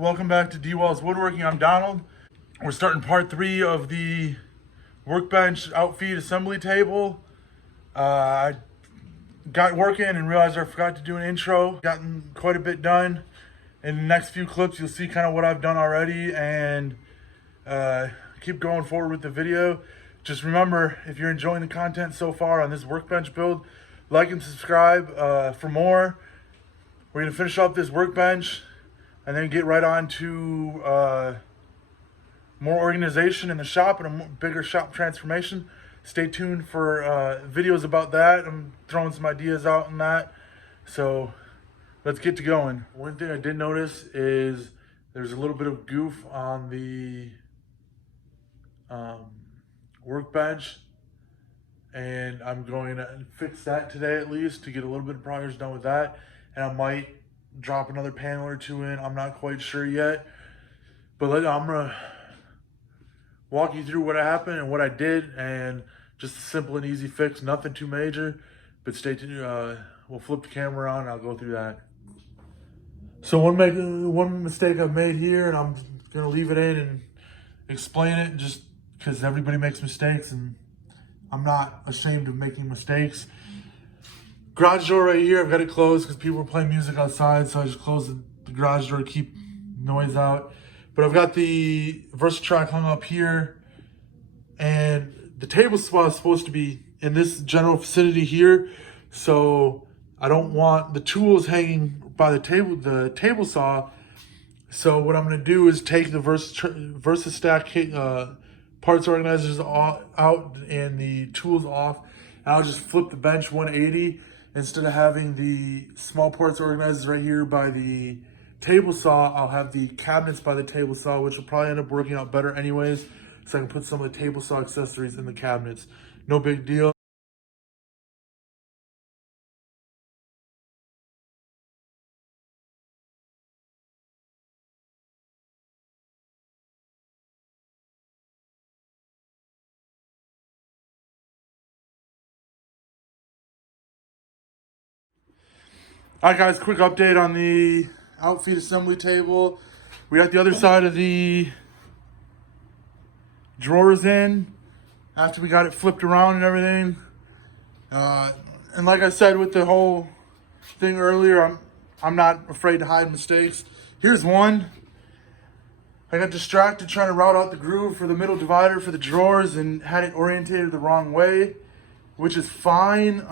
welcome back to Dwalls Woodworking. I'm Donald. We're starting part 3 of the workbench outfeed assembly table. I got working and realized I forgot to do an intro. Gotten quite a bit done. In the next few clips, you'll see kind of what I've done already and keep going forward with the video. Just remember, if you're enjoying the content so far on this workbench build, like and subscribe for more. We're going to finish up this workbench and then get right on to more organization in the shop and a bigger shop transformation. Stay tuned for videos about that. I'm throwing some ideas out on that. So let's get to going. One thing I did notice is there's a little bit of goof on the workbench, and I'm going to fix that today at least to get a little bit of progress done with that. And I might drop another panel or two in. I'm not quite sure yet, but I'm gonna walk you through what happened and what I did, and just a simple and easy fix, nothing too major. But stay tuned. We'll flip the camera on and I'll go through that. So one mistake I've made here, and I'm gonna leave it in and explain it just because everybody makes mistakes and I'm not ashamed of making mistakes. Garage door right here, I've got it closed because people are playing music outside, so I just closed the garage door to keep noise out. But I've got the VersaTrack hung up here, and the table saw is supposed to be in this general vicinity here, so I don't want the tools hanging by the table saw. So what I'm going to do is take the VersaStack parts organizers out and the tools off, and I'll just flip the bench 180. Instead of having the small parts organizers right here by the table saw, I'll have the cabinets by the table saw, which will probably end up working out better anyways, so I can put some of the table saw accessories in the cabinets. No big deal. All right, guys, quick update on the outfeed assembly table. We got the other side of the drawers in after we got it flipped around and everything. And like I said with the whole thing earlier, I'm not afraid to hide mistakes. Here's one. I got distracted trying to route out the groove for the middle divider for the drawers and had it orientated the wrong way, which is fine.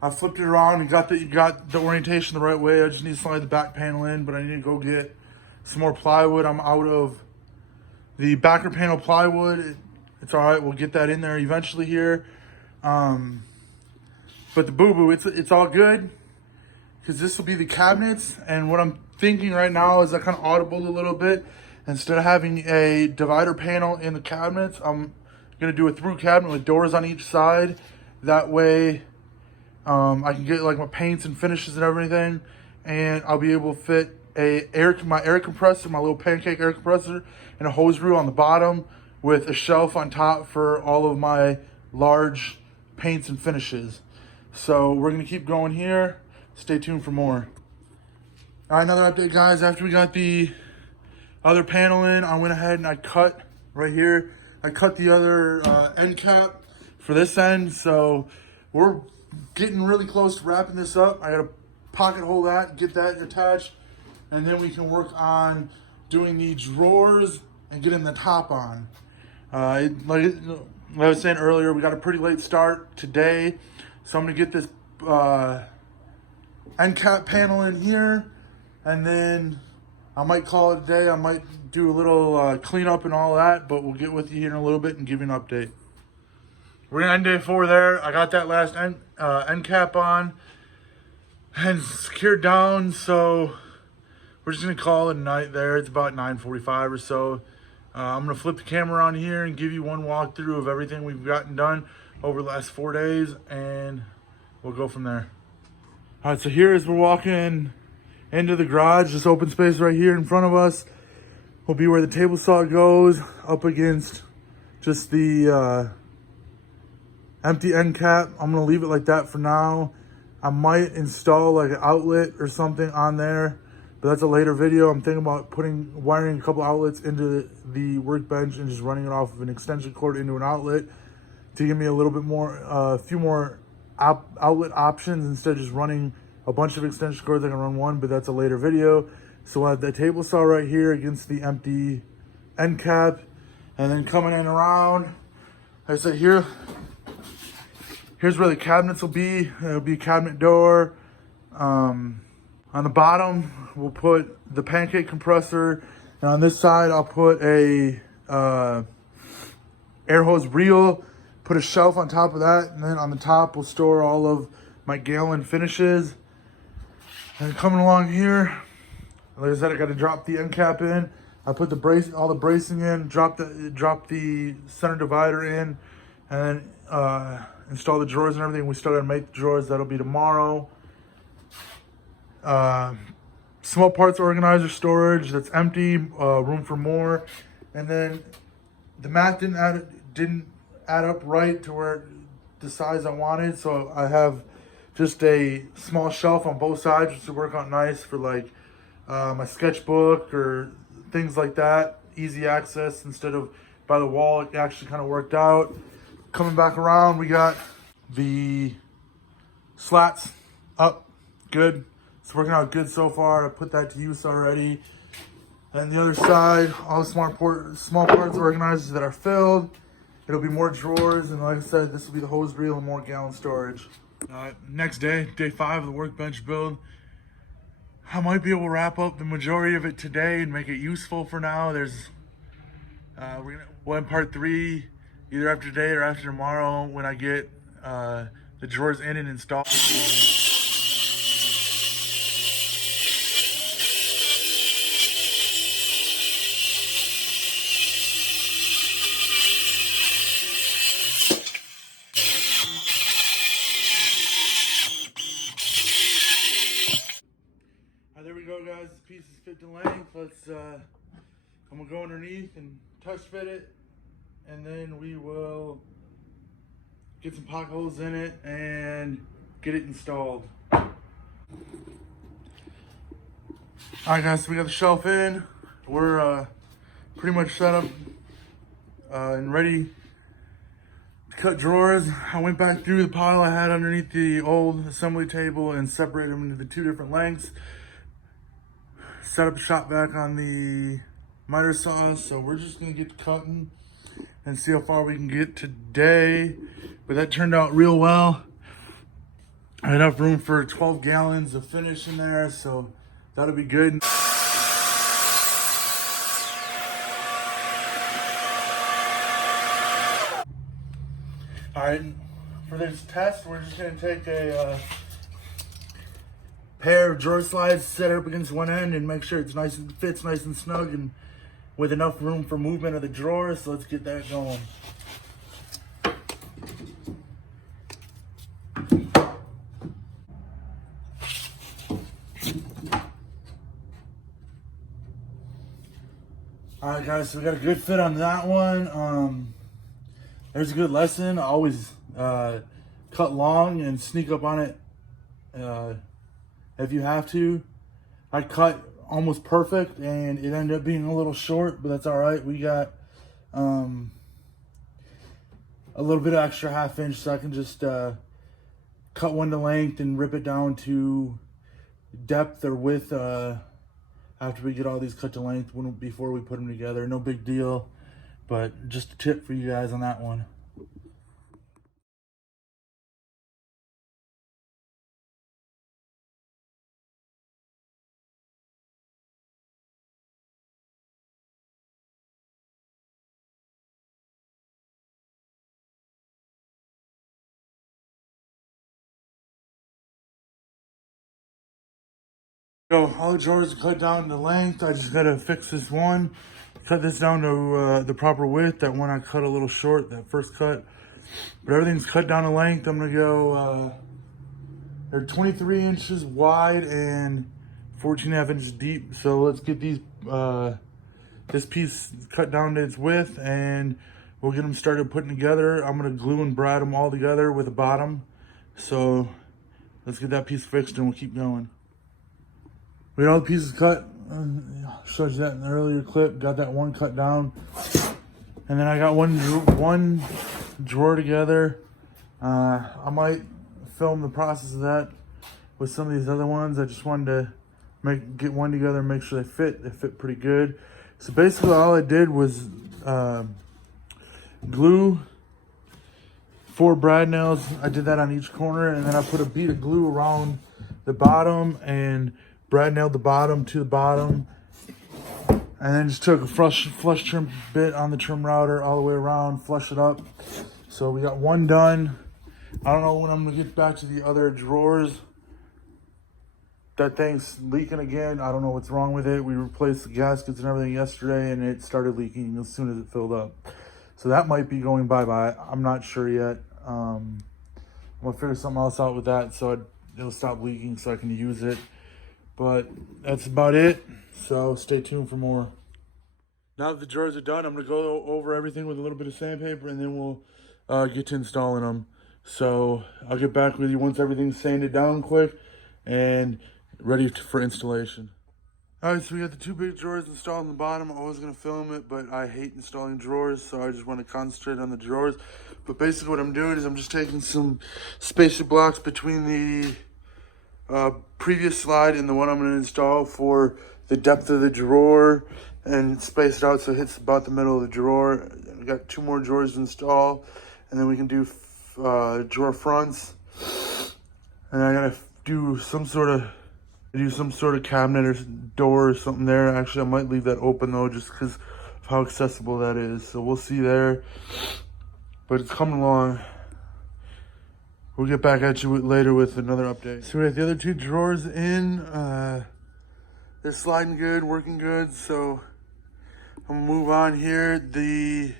I flipped it around and got the orientation the right way. I just need to slide the back panel in, but I need to go get some more plywood. I'm out of the backer panel plywood. It's all right. We'll get that in there eventually here. But the boo-boo, it's all good because this will be the cabinets. And what I'm thinking right now is I kind of audible a little bit. Instead of having a divider panel in the cabinets, I'm going to do a through cabinet with doors on each side. That way, I can get like my paints and finishes and everything, and I'll be able to fit my air compressor, my little pancake air compressor, and a hose reel on the bottom with a shelf on top for all of my large paints and finishes. So we're gonna keep going here. Stay tuned for more. All right, another update, guys. After we got the other panel in, I went ahead and I cut right here. I cut the other end cap for this end, so we're getting really close to wrapping this up. I gotta pocket hole that, get that attached, and then we can work on doing the drawers and getting the top on. Like I was saying earlier, we got a pretty late start today, so I'm gonna get this end cap panel in here, and then I might call it a day. I might do a little cleanup and all that, but we'll get with you here in a little bit and give you an update. We're gonna end day 4 there. I got that last end cap on and secured down, so we're just gonna call it a night there. It's about 9:45 or so. I'm gonna flip the camera on here and give you one walkthrough of everything we've gotten done over the last 4 days, and we'll go from there. All right, so here as we're walking into the garage, this open space right here in front of us will be where the table saw goes, up against just the empty end cap. I'm gonna leave it like that for now. I might install like an outlet or something on there but that's a later video. I'm thinking about wiring a couple outlets into the workbench and just running it off of an extension cord into an outlet to give me a little bit more, a few more outlet options instead of just running a bunch of extension cords. I can run one, but that's a later video. So I have the table saw right here against the empty end cap, and then coming in around, like I said, here's where the cabinets will be. It'll be a cabinet door. On the bottom, we'll put the pancake compressor, and on this side, I'll put a air hose reel, put a shelf on top of that, and then on the top, we'll store all of my gallon finishes. And coming along here, like I said, I got to drop the end cap in. I put all the bracing in, drop the center divider in, and then install the drawers and everything. We still got to make the drawers. That'll be tomorrow. Small parts organizer storage that's empty, room for more. And then the mat didn't add up right to where the size I wanted, so I have just a small shelf on both sides, which would work out nice for like my sketchbook or things like that. Easy access instead of by the wall. It actually kind of worked out. Coming back around, we got the slats up. Good. It's working out good so far. I put that to use already. And the other side, all the small parts organizers that are filled. It'll be more drawers, and like I said, this will be the hose reel and more gallon storage. Next day, day 5 of the workbench build. I might be able to wrap up the majority of it today and make it useful for now. We'll end part 3 either after today or after tomorrow when I get the drawers in and installed. There we go, guys. This piece is fit to length. I'm gonna go underneath and touch fit it, and then we will get some pocket holes in it and get it installed. All right, guys. So we got the shelf in. We're pretty much set up and ready to cut drawers. I went back through the pile I had underneath the old assembly table and separated them into the 2 different lengths. Set up a shop vac on the miter saw, so we're just gonna get to cutting and see how far we can get today. But that turned out real well. I had enough room for 12 gallons of finish in there, so that'll be good. All right, for this test, we're just gonna take a pair of drawer slides, set it up against one end and make sure it's fits nice and snug and with enough room for movement of the drawers. So let's get that going. All right, guys, so we got a good fit on that one. There's a good lesson. I always cut long and sneak up on it if you have to. I cut almost perfect and it ended up being a little short, but that's all right. We got a little bit of extra 1/2 inch, so I can just cut one to length and rip it down to depth or width after we get all these cut to length before we put them together. No big deal, but just a tip for you guys on that one. So all the drawers are cut down to length. I just gotta fix this one, cut this down to the proper width. That one I cut a little short, that first cut. But everything's cut down to length. I'm gonna go, they're 23 inches wide and 14.5 inches deep. So let's get these, this piece cut down to its width and we'll get them started putting together. I'm gonna glue and brad them all together with a bottom. So let's get that piece fixed and we'll keep going. We had all the pieces cut. Showed you that in the earlier clip. Got that one cut down. And then I got one drawer together. I might film the process of that with some of these other ones. I just wanted to get one together and make sure they fit. They fit pretty good. So basically all I did was glue 4 brad nails. I did that on each corner, and then I put a bead of glue around the bottom and brad nailed the bottom to the bottom. And then just took a flush trim bit on the trim router all the way around, flush it up. So we got one done. I don't know when I'm gonna get back to the other drawers. That thing's leaking again. I don't know what's wrong with it. We replaced the gaskets and everything yesterday, and it started leaking as soon as it filled up. So that might be going bye-bye. I'm not sure yet. I'm gonna figure something else out with that so it'll stop leaking so I can use it. But that's about it. So stay tuned for more. Now that the drawers are done, I'm gonna go over everything with a little bit of sandpaper, and then we'll get to installing them. So I'll get back with you once everything's sanded down quick and ready for installation. All right, so we got the 2 big drawers installed on the bottom. I was gonna film it, but I hate installing drawers, so I just want to concentrate on the drawers. But basically what I'm doing is I'm just taking some spacer blocks between the previous slide and the one I'm gonna install for the depth of the drawer, and space it out so it hits about the middle of the drawer. We got 2 more drawers to install, and then we can do drawer fronts. And I gotta do some sort of cabinet or door or something there. Actually, I might leave that open though, just because of how accessible that is. So we'll see there, but it's coming along. We'll get back at you later with another update. So we got the other 2 drawers in. They're sliding good, working good. So I'm gonna move on here. The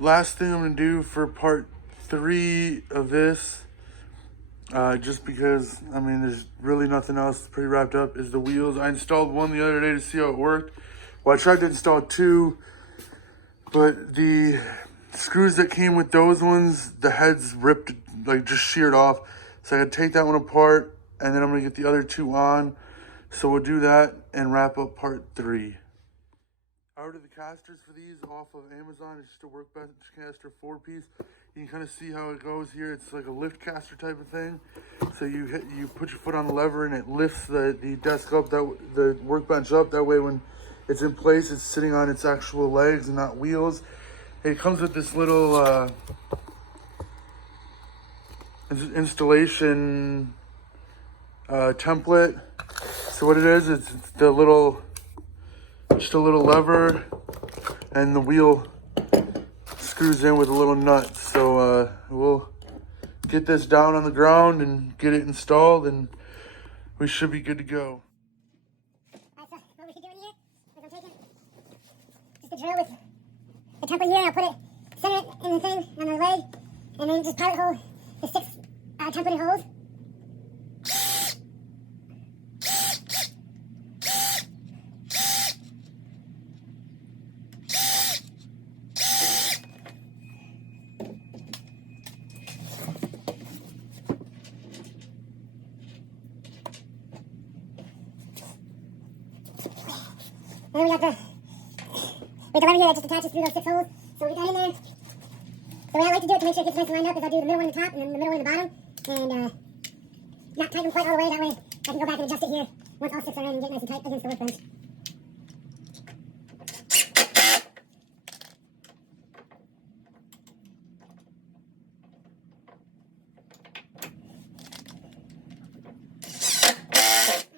last thing I'm gonna do for part 3 of this, just because, I mean, there's really nothing else pretty wrapped up, is the wheels. I installed one the other day to see how it worked. Well, I tried to install 2, but the screws that came with those ones, the heads ripped, like just sheared off. So I gotta take that one apart, and then I'm gonna get the other 2 on. So we'll do that and wrap up part 3. I ordered the casters for these off of Amazon. It's just a workbench caster 4-piece. You can kind of see how it goes here. It's like a lift caster type of thing. So you put your foot on the lever and it lifts the desk up, the workbench up. That way when it's in place, it's sitting on its actual legs and not wheels. It comes with this little installation template. So what it is, it's just a little lever, and the wheel screws in with a little nut. So we'll get this down on the ground and get it installed, and we should be good to go. Alright, so what we should do in here is I'm taking just a drill with the template here, and I'll put it, center it in the thing on the leg, and then just pilot hole the 6 templated holes. And then we got the lever here that just attaches through those 6 holes. So we got in there. The way I like to do it to make sure it gets nice and lined up is I'll do the middle one in the top and then the middle one in the bottom. And not tighten them quite all the way. That way I can go back and adjust it here once all 6 are in and get nice and tight against the workbench.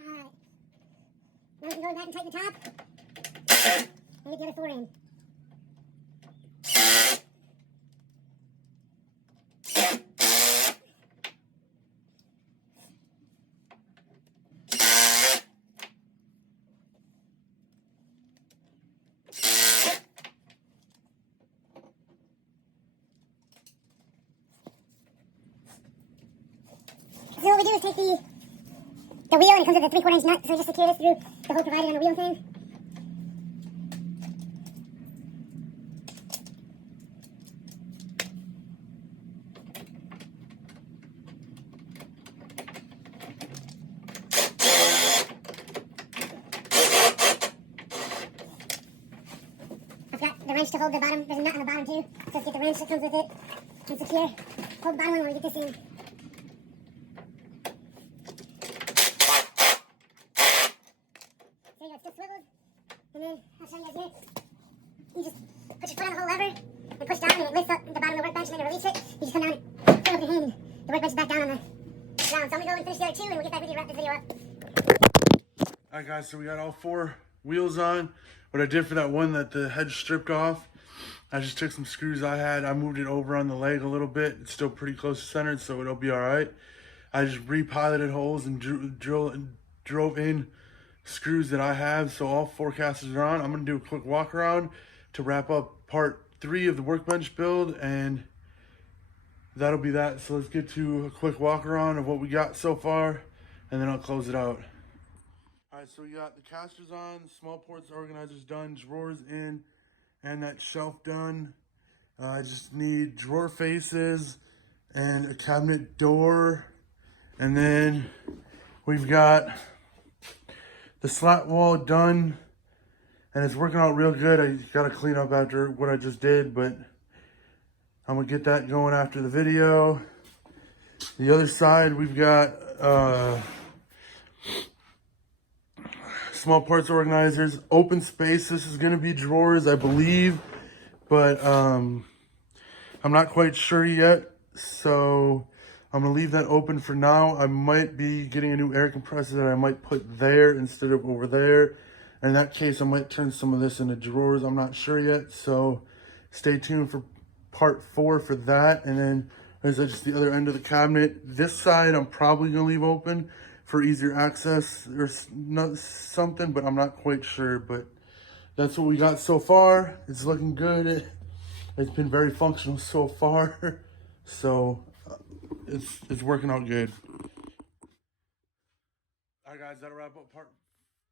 Alright. Now we can go back and tighten the top. And get the other 4 in. So what we do is take the wheel, and it comes with a 3/4 inch nut, so we just secure this through the hole provided on the wheel thing. the wrench to hold the bottom. There's a nut on the bottom too. So let's get the wrench that comes with it and secure. Hold the bottom one when we get this in. So you got still swivels. And then I'll show you guys here. You just put your foot on the whole lever and push down and it lifts up the bottom of the workbench and then you release it. You just come down and fill up your hand and the workbench is back down on the ground. So I'm going to go and finish the other two and we'll get back with you to wrap this video up. Alright guys, so we got all 4 wheels on. What I did for that one that the head stripped off, I just took some screws I had. I moved it over on the leg a little bit. It's still pretty close to centered, so it'll be alright. I just repiloted holes and drove in screws that I have. So all 4 casters are on. I'm going to do a quick walk around to wrap up part 3 of the workbench build, and that'll be that. So let's get to a quick walk around of what we got so far, and then I'll close it out. Alright, so we got the casters on, small ports organizers done, drawers in, and that shelf done. I just need drawer faces and a cabinet door. And then we've got the slat wall done, and it's working out real good. I gotta clean up after what I just did, but I'm gonna get that going after the video. The other side, we've got small parts organizers, open space. This is gonna be drawers, I believe, but I'm not quite sure yet, so I'm gonna leave that open for now. I might be getting a new air compressor that I might put there instead of over there. In that case, I might turn some of this into drawers. I'm not sure yet, so stay tuned for part 4 for that. And then there's just the other end of the cabinet. This side I'm probably gonna leave open for easier access or something, but I'm not quite sure. But that's what we got so far. It's looking good. It's been very functional so far. So it's working out good. All right, guys, that'll wrap up part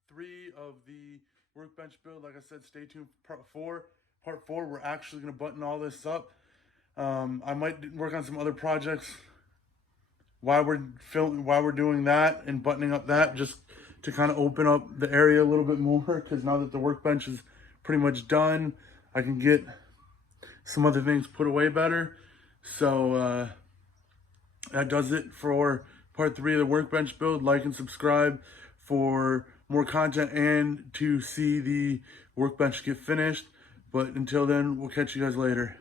3 of the workbench build. Like I said, stay tuned for part 4. Part 4, we're actually gonna button all this up. I might work on some other projects while we're doing that and buttoning up that, just to kind of open up the area a little bit more, because now that the workbench is pretty much done, I can get some other things put away better. So that does it for part 3 of the workbench build. Like and subscribe for more content and to see the workbench get finished. But until then, we'll catch you guys later.